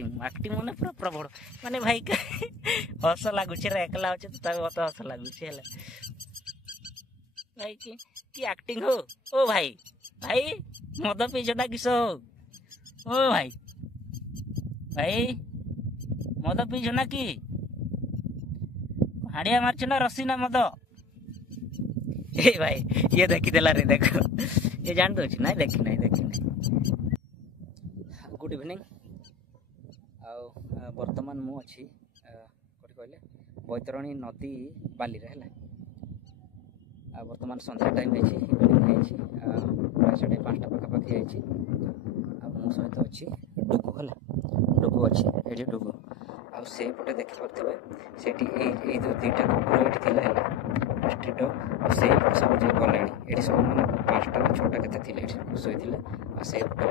Acting मैंने पूरा प्रबल माने भाई हस लगुच एकला अच्छे तो मत हस लगुच भाई कि एक्टिंग हो ओ भाई भाई मद पीछ ना किस हो ओ भाई भाई मद पीछ ना कि हाड़िया मारछ ना रसी ना मद ए भाई ये देखीदेला रे देख ये जान दो ना देखी ना गुड इवनिंग बर्तमान मु अच्छी कौटी कहले बैतरणी नदी बाली रे है बर्तमान संध्या टाइम इवनिंग साढ़े 5टा पाखापाखि मो सहित अच्छी डुगु है डुगु अच्छी ये डुगु आ से पटे देखिपे से जो 2टा कुकुर ये थी स्ट्रीट से सब जो गले ये सब मैंने 5टा 6टा के शोते से पटे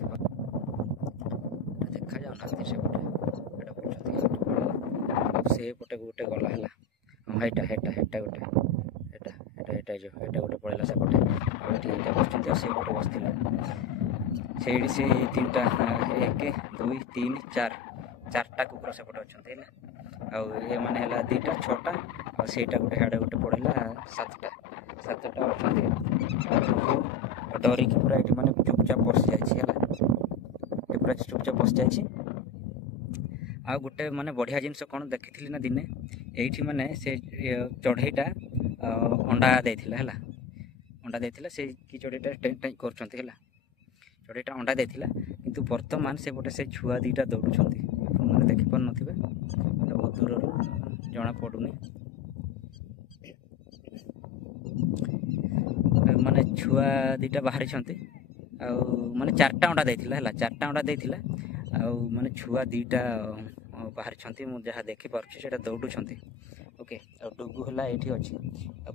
बुलूँ देखा जाऊना से पटे से पटे गोटे गला है हाँ हेटा हेटा हेटा गोटे हेटा हेटा हेटा जो हेटा गोटे पड़ेगा से पटे आटा बस से पटे बसते से 3टा 1 2 3 4 4टा कुकुर से पटे अच्छा आए मैंने 2टा 6टा आईटा गोटे हाड़े गोटे पड़ेगा 7टा अच्छा डरिकी पूरा ये मैंने चुपचाप बस जाए पूरा चुपचाप बस जाए आ गोटे माने बढ़िया जिनस कौन देखी ना दिने ये मैंने से चढ़ईटा अंडा देथिला है अंडा देथिला से कि चढ़ईटा टें कर चढ़ईटा अंडा देथिला किंतु वर्तमान से गोटे से छुआ 2टा दौड़ुंट मैंने देखिपार नथिबे बहुत दूर जना पड़ूनी माने छुआ 2टा बाहरी माने 4टा अंडा देथिला है 4टा अंडा देथिला माने छुआ 2टा बाहरी मुझे जहाँ देखिपे से दौड़ुंट ओके डुगु है ये अच्छी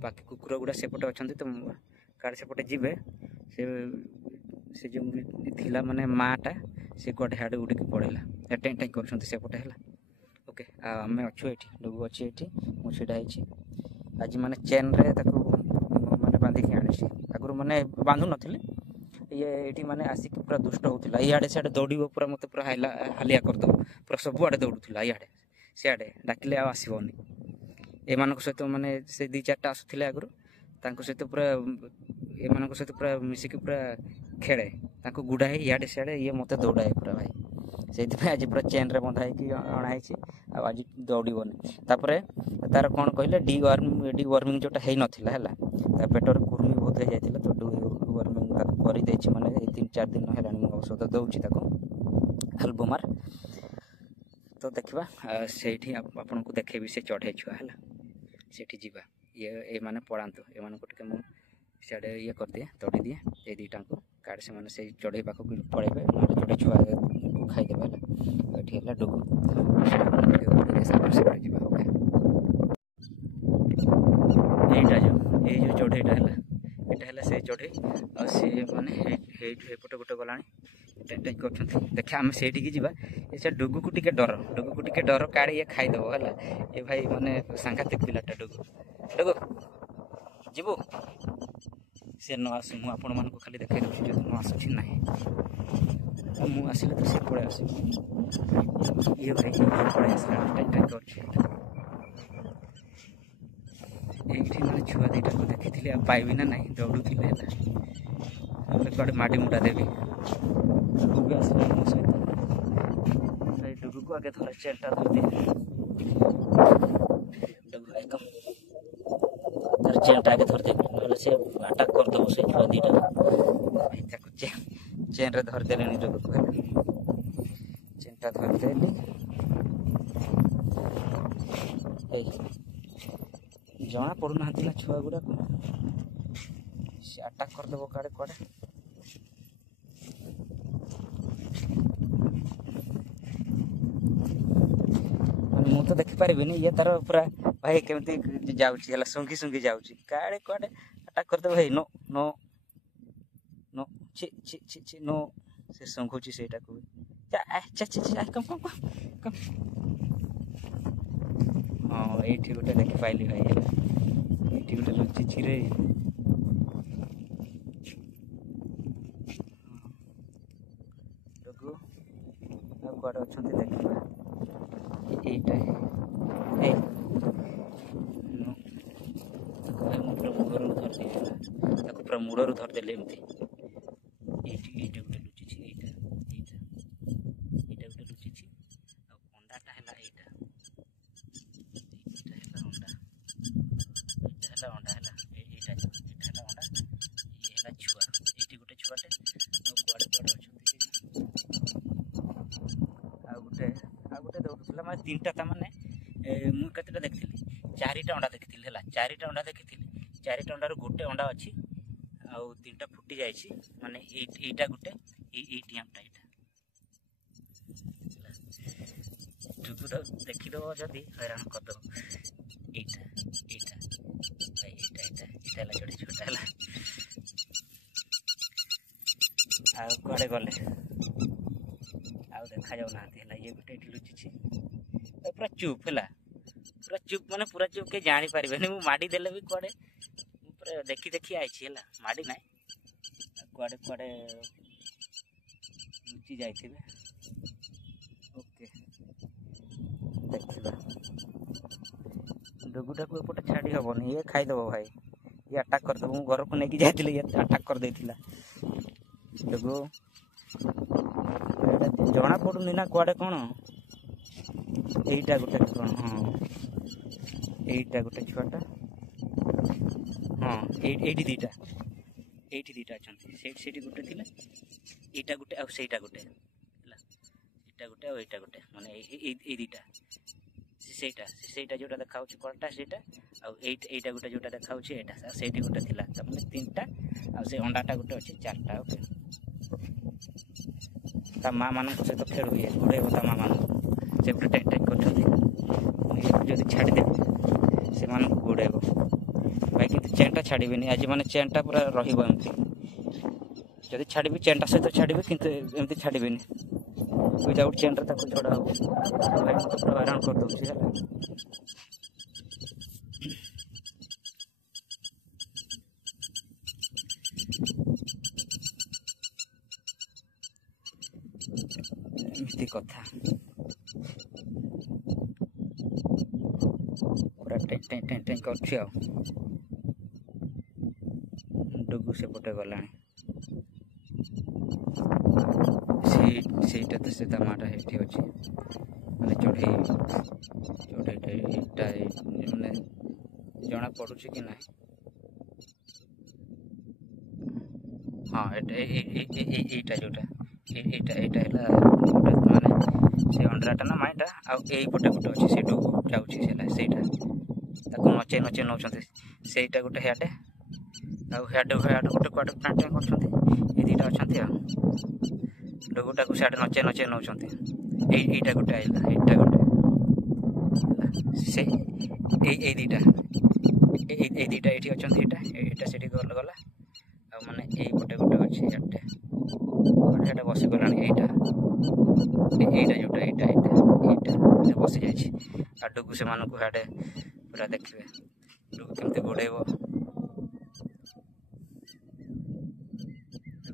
बाकी कुकुर गुड़ा सेपटे अच्छा तो काड़े सेपटे जीवे से जो थिला माने माटा से कड़े हाड़े उड़ी पड़ेगा टें टें कर सेपटे है ओके आम अच्छु ये डुगु अच्छी ये मुझे आज माने चेन रे माने बांधिकी आनी आगुरी माने बांधु नी ये माने आसिक पूरा दुष्ट होता इे सियाड़े दौड़ पूरा मत पूरा हालिया करदे पूरा सबुआड़े दौड़ूला इे सियाड़े डाकिले आसबनी एम सहित माने से 2-4टा आसुले आगुरी सहित पूरा एम सहित पूरा मिसिकी पूरा खेले गुड़ाए इे सियाड़े ये मत दौड़ाए पूरा भाई से आज पूरा चेन रे बंधा अणाई आज दौड़बनी तार कौन कहले डी वर्मिंग जोटा हो नाला है पेटर कुर्मी बहुत हो जाता तो डी वर्मिंग कर मैंने 3-4 दिन है औषध दौची एल्बुमार तो देखा से आपन को देखेबी से चढ़े छुआ है से जा ये माने पड़ातु ये सियाड़े ये कर दिए तड़ी दिए ये 2टा को काड़ से मैंने से चढ़ई पाख पड़े चढ़ई छुआ को खाईदे ये डुगु यहीटा जो चढ़ईटा है यहाँ से चढ़ई आटे गोटे गला टें कर देखा आम से जा डुगु को टे डर काड़े ये खाईदेव है ये भाई माने सांघातिक पिलाटा डुगु डुगु जीवु सी न आस मुझे खाली देखा दूसरी जो न आसूँ ना मुझे तो सी पड़े आस ये भाई पड़े आसला टें टें कर ये मैंने छुआ 2टा को देखी पाइबी ना ना दौड़ुले कड़े माटी मुटा देवी डुगु आसला मो सहित डुगु को आगे थोड़ा चेनटा धरदे डुगु एकदम तार चेनटा आगे धरदे ना से अटैक करदेव से छुआ 2टा चेन रे धरदे डुगु को चेनटा धरदेली जना पड़ूना ना छुआ गुड़ा से अटैक करदेव काड़े कड़े मु तो देखिपारि ये तार पूरा भाई केमती जाऊँगी सुंघी सुंघी जाऊँगी काड़े कड़े अटैक करदेव भाई नो नो नो छि छि छि छि नो से सुंघुची से कम कम कम कम हाँ ये गोटे देखी पाइली भाई ये गोटे लुचिची रे डुगु କୁଆଡ଼େ ଅଛନ୍ତି ଦେଖିବା। ଏଇଟା ଏ ମୁଁ ପୁରା ମୂଳରୁ ଧରିଦେଲି ହେଲା, ତାକୁ ପୁରା ମୂଳରୁ ଧରିଦେଲି ଏମିତି। ଏଇଟା ଗୋଟେ ଲୁଚିଛି, ଏଇଟା ଗୋଟେ ଲୁଚିଛି। ଆଉ ଅଣ୍ଡାଟା ହେଲା ଏଇଟା ହେଲା ଅଣ୍ଡା, ହେଲା ଅଣ୍ଡା ହେଲା ଏଇଟା ହେଲା ଅଣ୍ଡା, ଇଏ ହେଲା ଛୁଆ। ଏଇଠି ଗୋଟେ ଛୁଆଟେ, ଆଉ କୁଆଡ଼େ ଅଛନ୍ତି। ଆଉ ଗୋଟେ ଦୌଡ଼ୁଥିଲା, ମାନେ ତିନିଟା, ତାମାନେ ମୁଁ କେତେଟା ଦେଖିଥିଲି, 4ଟା ଅଣ୍ଡା ଦେଖିଥିଲି ହେଲା, 4ଟା ଅଣ୍ଡା ଦେଖିଥିଲି। 4ଟା ଅଣ୍ଡାରୁ ଗୋଟେ ଅଣ୍ଡା ଅଛି, ଆଉ 3ଟା ଫୁଟି ଯାଇଛି। ମାନେ ଏଇଟା ଗୋଟେ, ଏଇ ଡିଆମଟା ଏଇଟା ଟୁକୁଟା ଦେଖିଦେବ ଯଦି ହଇରାଣ କରିଦେବ। ଏଇଟା ହେଲା ଛୋଟା ହେଲା। ଆଉ କୁଆଡ଼େ ଗଲେ ଆଉ ଦେଖାଯାଉନାହାନ୍ତି ହେଲା। ଇଏ ଗୋଟେ ଏଠି ଲୁଚିଛି, ପୁରା ଚୁପ୍ ହେଲା, ପୁରା ଚୁପ୍, ମାନେ ପୁରା ଚୁପ୍, କେହି ଜାଣିପାରିବେନି। ମୁଁ ମାଡ଼ି ଦେଲେ ବି କୁଆଡ଼େ, ମୁଁ ପୁରା ଦେଖି ଆଇଛି ହେଲା, ମାଡ଼ି ନାହିଁ। କୁଆଡ଼େ ଲୁଚି ଯାଇଥିବେ। ଓକେ, ଦେଖିବା। ଡୁଗୁଟାକୁ ଏପଟେ ଛାଡ଼ି ହେବନି, ଇଏ ଖାଇଦେବ ଭାଇ, ଇଏ ଆଟାକ୍ କରିଦେବ। ମୁଁ ଘରକୁ ନେଇକି ଯାଇଥିଲି, ଇଏ ଆଟାକ୍ କରିଦେଇଥିଲା। ଡୁଗୁ ଜଣା ପଡ଼ୁନି ନା କୁଆଡ଼େ କ'ଣ। ଏଇଟା ଗୋଟେ କ'ଣ, ହଁ ଏଇଟା ଗୋଟେ ଛୁଆଟା, ହଁ ଏଇଠି ଦିଟା ଅଛନ୍ତି। ସେଇଠି ଗୋଟେ ଥିଲା, ଏଇଟା ଗୋଟେ, ଆଉ ସେଇଟା ଗୋଟେ ହେଲା। ଏଇଟା ଗୋଟେ ଆଉ ଏଇଟା ଗୋଟେ, ମାନେ ଏଇ ଦିଟା। ସେଇଟା ଯେଉଁଟା ଦେଖାଉଛି କଳଟା ସେଇଟା, ଆଉ ଏଇଟା ଗୋଟେ ଯେଉଁଟା ଦେଖାଉଛି ଏଇଟା। ସେଇଠି ଗୋଟେ ଥିଲା, ତାମାନେ 3ଟା, ଆଉ ସେ ଅଣ୍ଡାଟା ଗୋଟେ ଅଛି 4ଟା। ଓକେ, ତା ମା ମାନଙ୍କ ସହିତ ଖେଳୁଏ, ଗୋଡ଼େଇବ ତା ମା ମାନଙ୍କୁ। ସେ ଗୋଟେ ଟେକ୍ କରୁଛନ୍ତି, ଯଦି ଛାଡ଼ିଦେବେ ସେମାନଙ୍କୁ ଗୋଡ଼େଇବ ଭାଇ, କିନ୍ତୁ ଚେନ୍ଟା ଛାଡ଼ିବେନି ଆଜି। ମାନେ ଚେନ୍ଟା ପୁରା ରହିବ ଏମିତି। ଯଦି ଛାଡ଼ିବି ଚେନ୍ଟା ସହିତ ଛାଡ଼ିବି, କିନ୍ତୁ ଏମିତି ଛାଡ଼ିବେନି। ୱିଦାଉଟ୍ ଚେନ୍ରେ ତାକୁ ଛଡ଼ା ହେବ। ଭାଇ ମୋତେ ପୁରା ହଇରାଣ କରିଦେଉଛି ହେଲା। ଏମିତି କଥା, ପୁରା ଟେଁ କରୁଛି। ଆଉ ଡୁଗୁ ସେପଟେ ଗଲାଣି, ସେଇଟା ତ ସେ ତା ମାଟା ସେଇଠି ଅଛି। ମାନେ ଚଢ଼େଇଟା ମାନେ ଜଣା ପଡ଼ୁଛି କି ନାହିଁ। ହଁ ଏଇଟା ଯେଉଁଟା, ଏଇଟା ହେଲା ମାନେ ସେ ଅଣ୍ଡାଟା ନା ମାଇଟା। ଆଉ ଏଇପଟେ ଗୋଟେ ଅଛି, ସେଇଠୁ ଯାଉଛି ସେଇଟା, ତାକୁ ନଚେଇ ନେଉଛନ୍ତି। ସେଇଟା ଗୋଟେ ହେୟାଟେ, ଆଉ ହେୟାଟେ ଗୋଟେ କୁଆଡ଼େ ପ୍ଲାଣ୍ଟିଂ କରୁଛନ୍ତି। ଏ ଦୁଇଟା ଅଛନ୍ତି, ଆଉ ଡୁଗୁଟାକୁ ସିଆଡ଼େ ନଚେଇ ନେଉଛନ୍ତି। ଏଇଟା ଗୋଟେ ଆଇଲା, ଏଇଟା ଗୋଟେ ସେ ଏଇ ଦୁଇଟା ଏଇଠି ଅଛନ୍ତି। ଏଇଟା ସେଠି ଗଲା। ଆଉ ମାନେ ଏଇପଟେ ଗୋଟେ ଅଛି, ଏଇଟା ବସିଗଲାଣି। ଏଇଟା ଯେଉଁଟା ଏଇଟା ବସିଯାଇଛି। ଆଉ ଡୁଗୁ ସେମାନଙ୍କୁ ହାଡ଼େ ପୁରା ଦେଖିବେ, ଡୁଗୁ କେମିତି ଗୋଡ଼େଇବ।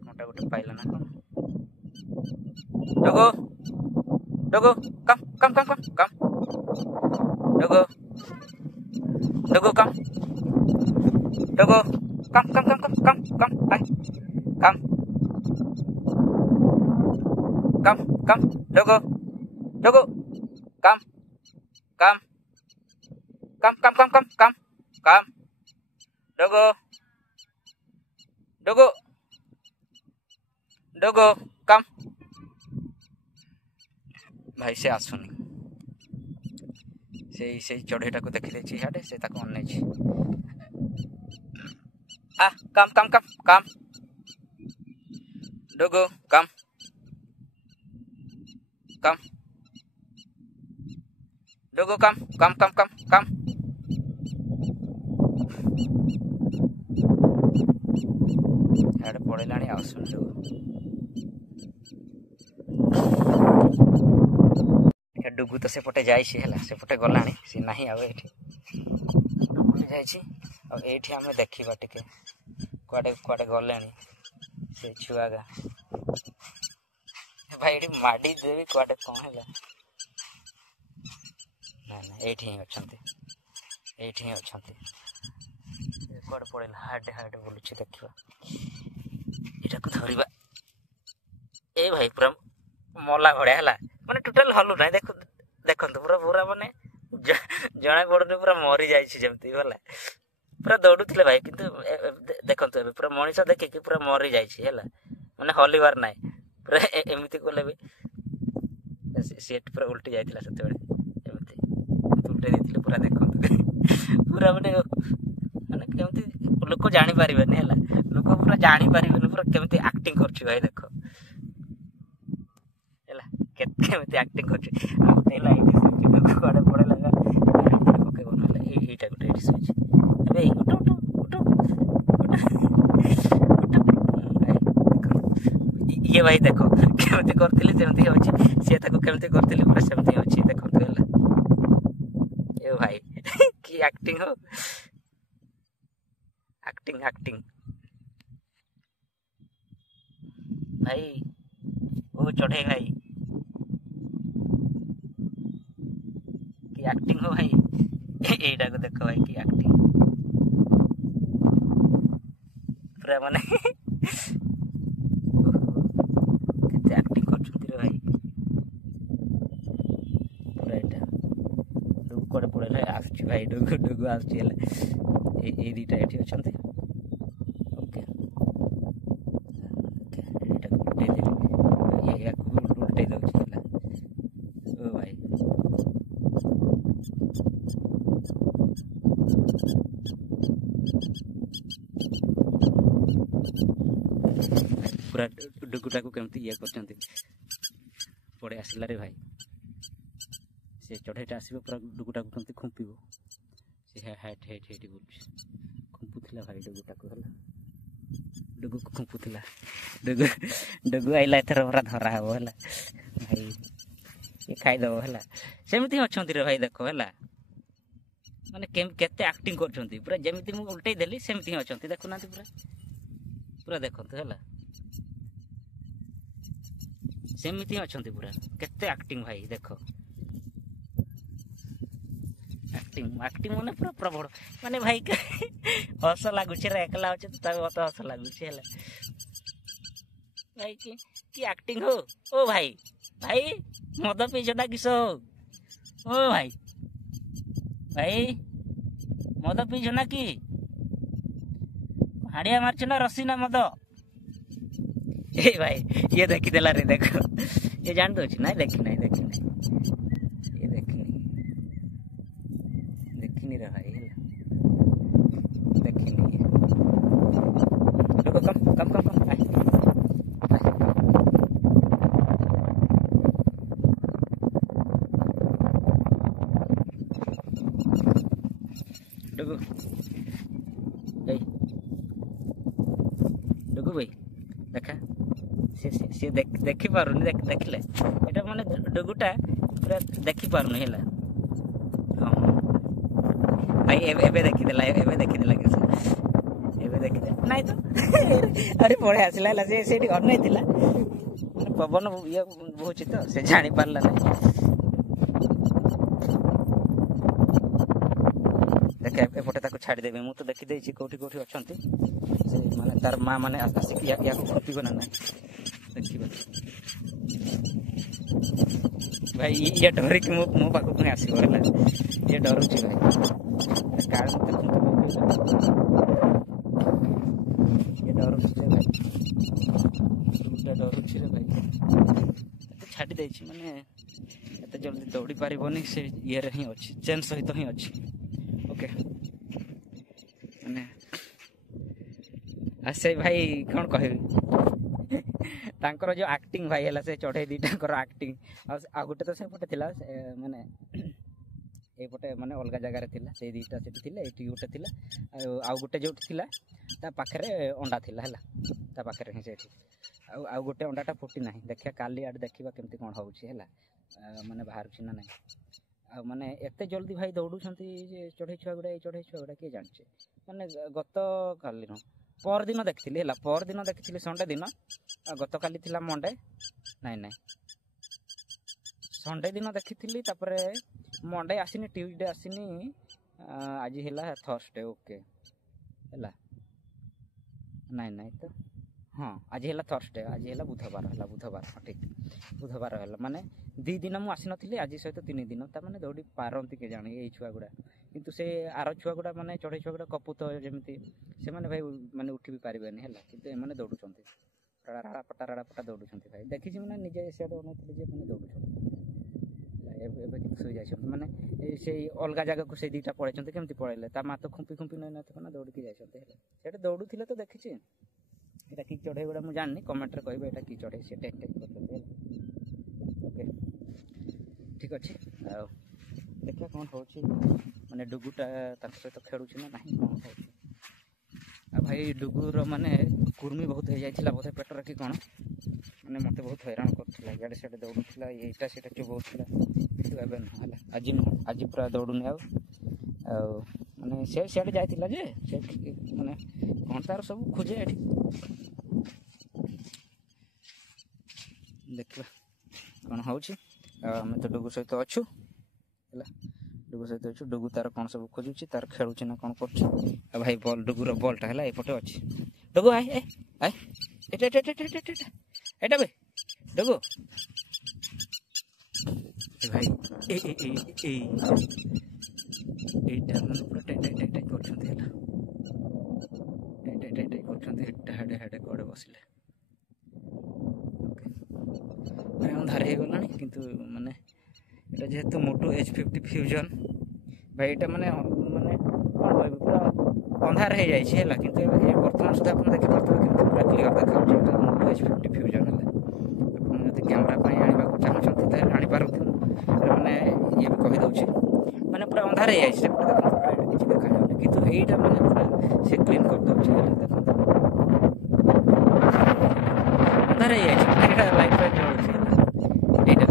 କଣ୍ଟା ଗୋଟେ ପାଇଲା ନା କ'ଣ। ଡୁଗୁ କମ୍ ଡୁଗୁ କମ୍, ଡୁଗୁ କମ୍ ଡୁଗୁ କମ୍ ଡୁଗୁ କମ୍। ଭାଇ ସେ ଆସୁନି, ସେଇ ଚଢ଼େଇଟାକୁ ଦେଖିଦେଇଛି ଇଆଡ଼େ, ସେ ତାକୁ ଅନେଇଛି। କମ୍ ଡୁଗୁ କମ୍ ଡୁଗୁ କମ୍। ଇଆଡ଼େ ପଳେଇଲାଣି, ଆସୁନି ଡୁଗୁ। ଡୁଗୁ ତ ସେପଟେ ଯାଇଛି ହେଲା, ସେପଟେ ଗଲାଣି, ସେ ନାହିଁ ଆଉ ଏଇଠି ବୁଲି ଯାଇଛି। ଆଉ ଏଇଠି ଆମେ ଦେଖିବା ଟିକେ କୁଆଡ଼େ ଗଲେଣି ସେ ଛୁଆଗା। भाई ये माड़ी देवी कुआडे कौन है ना ना एठी ही अछंती कुआडे पड़ेला हाडे हाडे बोलुछि देखिबा एटा को धरिबा ए भाई पूरा मला भड़िया है माने टोटल हलु ना देखो पूरा पूरा माने जड़े पड़ुनी पूरा मरी जामती है पूरा दौड़ुले भाई किंतु देखो पूरा मनीष देखिकी पूरा मरी जाए माने हलिबार ना पूरा एमती कले भी सीट पूरा उल्टी जाता से उल्टे देते पूरा देखो पूरा माने माने केमती लोक जानी पारिबेनी है लोक पूरा जानी पारिबेनी पूरा केमती एक्टिंग करछि भाई देखो है केमती एक्टिंग करछि कुआडे पड़े लगा पके बना एटा गोटे एटी सोच अबे उठो उठो उठो ये भाई देखो केमती करथिले जेमती होछि से ताको केमती करथिले पूरा सेमती होछि देखो तो हला ए भाई की एक्टिंग हो एक्टिंग भाई वो चढ़े भाई की एक्टिंग हो भाई एटा को देखो भाई की एक्टिंग पूरा माने केते एक्टिंग करछुंती रे भाई पूरा एटा डुगु कोडे पड़े आसछि भाई डुगु आसछि हला ए दीटा एठी अछंती ओके एटा को उल्टे दे ये या को उल्टे दउछि हला ओ भाई पूरा डुगुटा को केमती ये करछंती पड़े आसिला रे भाई से चढ़ेटा आसीबो पूरा डुगुटा को केमती खुंपिबो से हाइट बोलछि खुंपुथिला भाई डुगुटा को हला डुगु को खुंपुथिला डुगु आइला एथर पूरा धरा हबो हला भाई ये खाइ दबो हला सेमती अछंती रे भाई देखो हला माने केते एक्टिंग करछंती पूरा जेमिति मु उल्टै देली सेमती अछंती देखु नांती पूरा देखंतु हला सेमती अछंती पूरा केते एक्टिंग भाई देखो एक्टिंग माने पूरा प्रबल माने भाई हस लागुछ रे एकला होछ त बहुत हस लागुछ हला भाई की एक्टिंग हो ओ भाई मद पीछटा किस हो ओ भाई मद पीछ ना कि हाड़िया मारछ ना रसी ना मद ए भाई ये देखी देला रे देखो ये जान दो ना देखी नहीं ये देखी रे भाई देखी नहीं रुको कम आए डुगु भाई देखा सी देखी पारुनी देखले एटा माने डुगुटा पूरा देखी पारुनी हैला भाई एबे देखी देला किस एबे देखी दे नाही तो अरे पळे आसला हला से सेठी घर नै थिला माने पवन ये बहुची तो से जानि पारला नै देखे एपटे ताको छाड़ी देबे मु तो देखी देछि कोठी अछंती से माने तार मां माने आसी या को खुपी बना ना देखिबा भाई ये डर कि मो पाको पुनी आसी होला ये डरू छी भाई काल मत ये डरू छी भाई तुमटा डरू छी रे भाई छाड़ी देछि माने एते जल्दी दौड़ी पारिबोनी से ये रे ही अछि चेन सहित ही अछि ओके माने आसे भाई कौन कहबी तांकर जो एक्टिंग भाई हला से चढ़े दीटाकर एक्टिंग आ गोटे तो से पटे थिला माने ए पटे माने अलगा जगह रे थिला से दीटा सेठी थिला एठी गोटे थिला आ गोटे जो थिला ता पाखरे अंडा थिला हला ता पाखरे ही सेठी आ गोटे अंडाटा फुटी नाही देखिया काली आड देखिबा केमती कोन होउची हला माने बाहर छी ना नाही आ माने एते जल्दी भाई दौड़ू छंती जे चढ़े छुआ गुडा के जानछे माने गत काली न पर दिन देखिथिली हला पर दिन देखिथिली संडे दिन आ गत काली थिला मंडे ନାଇଁ ନାଇଁ ସଣ୍ଡେ ଦିନ ଦେଖିଥିଲି ତାପରେ ମଣ୍ଡେ ଆସିନି ଟ୍ୟୁଜଡେ ଆସିନି ଆଜି ହେଲା ଥର୍ସଡେ ଓକେ ହେଲା ନାଇଁ ନାଇଁ ତ ହଁ ଆଜି ହେଲା ଥର୍ସଡେ ଆଜି ହେଲା ବୁଧବାର ହଁ ଠିକ୍ ବୁଧବାର ହେଲା ମାନେ 2 ଦିନ ମୁଁ ଆସିନଥିଲି ଆଜି ସହିତ 3 ଦିନ ତାମାନେ ଦୌଡ଼ି ପାରନ୍ତି କେଜାଣି ଏଇ ଛୁଆଗୁଡ଼ା କିନ୍ତୁ ସେ ଆର ଛୁଆଗୁଡ଼ା ମାନେ ଚଢ଼େଇ ଛୁଆଗୁଡ଼ା କପୁତ ଯେମିତି ସେମାନେ ଭାଇ ମାନେ ଉଠି ବି ପାରିବେନି ହେଲା କିନ୍ତୁ ଏମାନେ ଦୌଡ଼ୁଛନ୍ତି ରାଡ଼ାପଟା ଦୌଡ଼ୁଛନ୍ତି ଭାଇ ଦେଖିଛି ମାନେ ନିଜେ ସିଆଡ଼ୁ ଅନେଇଥିଲି ଯେ ମାନେ ଦୌଡ଼ୁଛନ୍ତି ଏବେ କିନ୍ତୁ ଶୋଇଯାଇଛନ୍ତି ମାନେ ସେଇ ଅଲଗା ଜାଗାକୁ ସେଇ ଦୁଇଟା ପଳେଇଛନ୍ତି କେମିତି ପଳେଇଲେ ତା ମା ତ ଖୁମ୍ପି ନେଇନଥିବ ନା ଦୌଡ଼ିକି ଯାଇଛନ୍ତି ହେଲା ସେଇଟା ଦୌଡ଼ୁଥିଲେ ତ ଦେଖିଛି ଏଇଟା କି ଚଢ଼େଇ ଗୁଡ଼ା ମୁଁ ଜାଣିନି କମେଣ୍ଟରେ କହିବେ ଏଇଟା କି ଚଢ଼େଇ ସେ ଟେକ୍ କରୁଛନ୍ତି ଓକେ ଠିକ୍ ଅଛି ଆଉ ଦେଖିବା କ'ଣ ହେଉଛି ମାନେ ଡୁଗୁଟା ତାଙ୍କ ସହିତ ଖେଳୁଛି ନା ନାହିଁ କ'ଣ ହେଉଛି ଆଉ ଭାଇ ଡୁଗୁର ମାନେ କୁର୍ମି ବହୁତ ହେଇଯାଇଥିଲା ବୋଧେ ପେଟରେ କି କ'ଣ ମାନେ ମୋତେ ବହୁତ ହଇରାଣ କରୁଥିଲା ଇଆଡ଼େ ସିଆଡ଼େ ଦୌଡ଼ୁଥିଲା ଏଇଟା ସେଇଟା ଚୋବଉଥିଲା କିନ୍ତୁ ଏବେ ନୁହଁ ହେଲା ଆଜି ପୁରା ଦୌଡ଼ୁନି ଆଉ ମାନେ ସେ ସିଆଡ଼େ ଯାଇଥିଲା ଯେ ସେ ମାନେ କ'ଣ ତାର ସବୁ ଖୋଜେ ଏଠି ଦେଖିବା କ'ଣ ହେଉଛି ଆଉ ଆମେ ତ ଡୁଗୁ ସହିତ ଅଛୁ ହେଲା ଡୁଗୁ ତାର କ'ଣ ସବୁ ଖୋଜୁଛି ତାର ଖେଳୁଛି ନା କ'ଣ କରୁଛି ଆଉ ଭାଇ ଡୁଗୁର ବଲ୍ଟା ହେଲା ଏପଟେ ଅଛି ଡୁଗୁ ଆଏ ଏଇଟା ବେ ଡୁଗୁ ଭାଇ এইটা মানে পুরো টাই କରୁଛନ୍ତି ହେଲା টাই କରୁଛନ୍ତି ହେଡ଼େ କୁଆଡ଼େ ବସିଲେ ଓକେ ଅନ୍ଧାର ହେଇଗଲାଣି କିନ୍ତୁ ମାନେ এটা যেহেতু মোটু H50 ফিউজন ভাই এটা মানে মানে କ'ଣ କହିବି ପୁରା ଅନ୍ଧାର ହେଇଯାଇଛି ହେଲା କିନ୍ତୁ ଏବେ ବର୍ତ୍ତମାନ ସୁଦ୍ଧା ଆପଣ ଦେଖିପାରୁଥିବେ କିନ୍ତୁ ପୁରା କ୍ଲିଅର ଦେଖାଉଛି ଏଇଟା ମୋଟୁ H50 ଫିଉଜନ୍ ହେଲା ଆପଣ ଯଦି କ୍ୟାମେରା ପାଇଁ ଆଣିବାକୁ ଚାହୁଁଛନ୍ତି ତାହେଲେ ଆଣିପାରନ୍ତି ମାନେ ଇଏ ବି କହିଦେଉଛି ମାନେ ପୁରା ଅନ୍ଧାର ହେଇଯାଇଛି ସେପଟେ ଦେଖନ୍ତୁ ପୁରା ଏଇଟା କିଛି ଦେଖାଯାଉନି କିନ୍ତୁ ଏଇଟା ମାନେ ପୁରା ସେ କ୍ଲିନ୍ କରିଦେଉଛି ହେଲା ଦେଖନ୍ତୁ ଅନ୍ଧାର ହେଇଯାଇଛି ଏଇଟା ଲାଇଟ୍ ଜଳୁଛି ଏଇଟା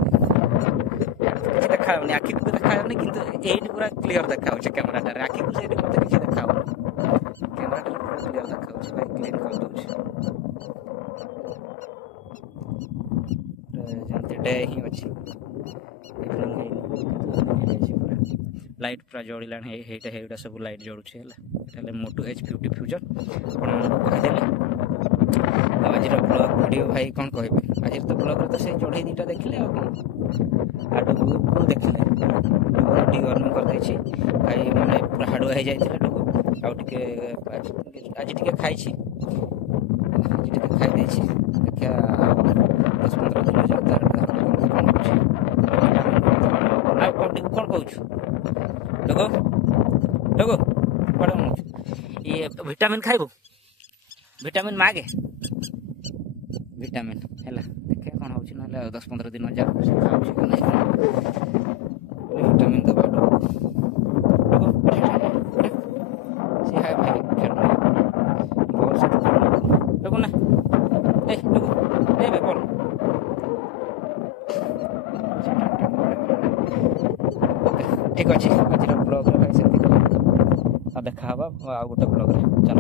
କିଛି ଦେଖାଯାଉନି ଆଖିକୁ ଦେଖାଯାଉନି କିନ୍ତୁ ଏଇଠି ପୁରା କ୍ଲିଅର ଦେଖାଯାଉଛି କ୍ୟାମେରାଟାରେ ଆଖିକୁ ସେଇଠି ମୋତେ କିଛି ଦେଖାଯାଉନି କ୍ୟାମେରାଟାରେ ପୁରା କ୍ଲିଅର ଦେଖାଯାଉଛି ଭାଇ କ୍ଲିନ୍ କରିଦେଉଛି ଯେମିତି ଡେ ହିଁ ଅଛି ଲାଇଟ୍ ପୁରା ଜଳିଲାଣି ହେଇଟା ସବୁ ଲାଇଟ୍ ଜଳୁଛି ହେଲା ଏଇଟା ହେଲେ ମୋଟୁ H50 ଫିଉଜନ୍ ଆପଣମାନଙ୍କୁ କହିଦେଲି ଆଉ ଆଜିର ବ୍ଲଗ୍ ଭିଡ଼ିଓ ଭାଇ କ'ଣ କହିବି ଆଜିର ତ ବ୍ଲଗ୍ରେ ତ ସେଇ ଚଢ଼େଇ ଦୁଇଟା ଦେଖିଲେ ଆଉ କ'ଣ ଆଉ ଡୁଗୁକୁ ଦେଖିଲେ ଡୁଗୁ ଟିକେ ଗରମ କରିଦେଇଛି ଭାଇ ମାନେ ପୁରା ହାଡ଼ୁଆ ହେଇଯାଇଥିଲା ଡୁଗୁ ଆଉ ଟିକେ ଆଜି ଟିକେ ଖାଇଛି ଆଜି ଟିକେ ଖାଇ ଦେଇଛି ଦେଖିବା ଆଉ 10-15 ଦିନ ଯାଉ ତାର କ'ଣ ହେଉଛି ଆଉ କ'ଣ କହୁଛୁ ଡୁଗୁ କୁଆଡ଼େ କହୁଛୁ ଇଏ ଭିଟାମିନ୍ ଖାଇବୁ ଭିଟାମିନ୍ ମାଗେ ଭିଟାମିନ୍ ହେଲା ଦେଖିବା କ'ଣ ହେଉଛି ନହେଲେ ଆଉ 10-15 ଦିନ ଯାଉ ସେ ଖାଉଛି କି ନାହିଁ ଭିଟାମିନ୍ ଦେବା ସେ ଭାଇ ଖେଳୁନା ବଲ୍ ସହିତ ଖେଳୁନା ଡୁଗୁ ନା ଡୁଗୁ ବେ ବଲ୍ ଠିକ୍ ଅଛି ଆଜିର ବ୍ଲଗ୍ରେ ଭାଇ ସେତିକି ଆଉ ଦେଖା ହେବା ଆଉ ଗୋଟେ ବ୍ଲଗ୍ରେ ଚାଲ